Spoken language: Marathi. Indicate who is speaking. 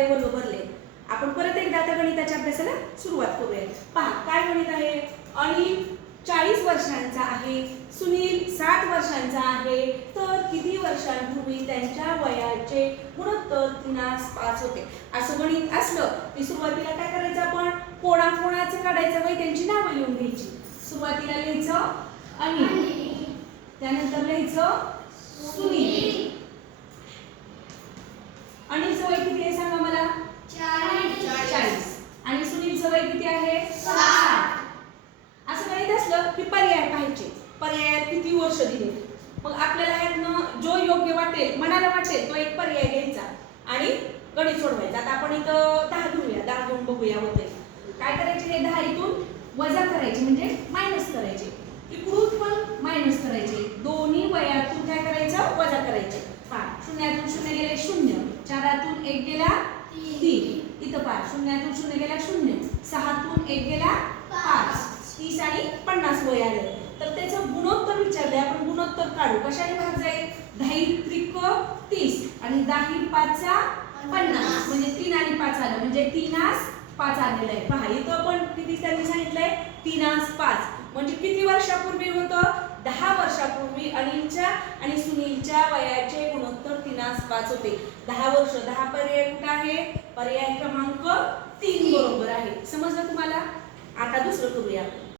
Speaker 1: वर्ग भरले. आपण परत एकदा आता गणिताच्या अभ्यासाला सुरुवात करूया. पहा काय गणित आहे? अनिल चाळीस वर्षांचा आहे सुनील साठ वर्षांचा आहे. तर किती वर्षांपूर्वी त्यांच्या वयाचे गुणोत्तर तिनास पाच होते. असं गणित असलं की सुरुवातीला काय करायचं आपण? कोणा कोणाचं काढायचं वय त्यांची नावं लिहून घ्यायची. सुरुवातीला लिहायचं अनिल. त्यानंतर लिहायचं सुनील अनिलचं वय किती आहे सांगा मला चाळीस आणि सुनीलचं वय किती आहे साठ असं गणित असलं की पर्याय पर्याय पर्यायात किती वर्ष दिले? मग आपल्याला यातनं जो योग्य वाटेल मनाला वाटेल तो एक पर्याय घ्यायचा आणि गणित सोडवायचा. आता आपण इथं दहा घेऊया दहा घेऊन बघूया होते काय करायचे? हे दहा इथून वजा करायचे म्हणजे मायनस करायचे. इकडून पण मायनस करायचे. दोन्ही वयातून काय करायचं? वजा करायचे. पहा शून्यातून शून्य गेले शून्य. चारातून एक गेला तीन. इथं पाच शून्यातून शून्य गेला शून्य. सहातून एक गेला पाच. तीस आणि पन्नास वय आले. तर त्याचं गुणोत्तर विचारले आपण गुणोत्तर काढू. कशाने भाग जाईल? दही त्रिक तीस आणि दहा पाचचा पन्नास. म्हणजे तीन आणि पाच आलं. म्हणजे तीनास पाच आलेलं आहे. पहा इथं पण किती त्यांनी सांगितलंय? तीनास पाच. म्हणजे किती वर्षापूर्वी होतं? दहा वर्षापूर्वी अनिलच्या आणि सुनीलच्या वयाचे गुणोत्तर तीनास पाच होते. दहा वर्ष. दहा पर्याय कुठं आहे? पर्याय क्रमांक तीन बरोबर आहे. समजलं तुम्हाला? आता दुसरं करूया आपण.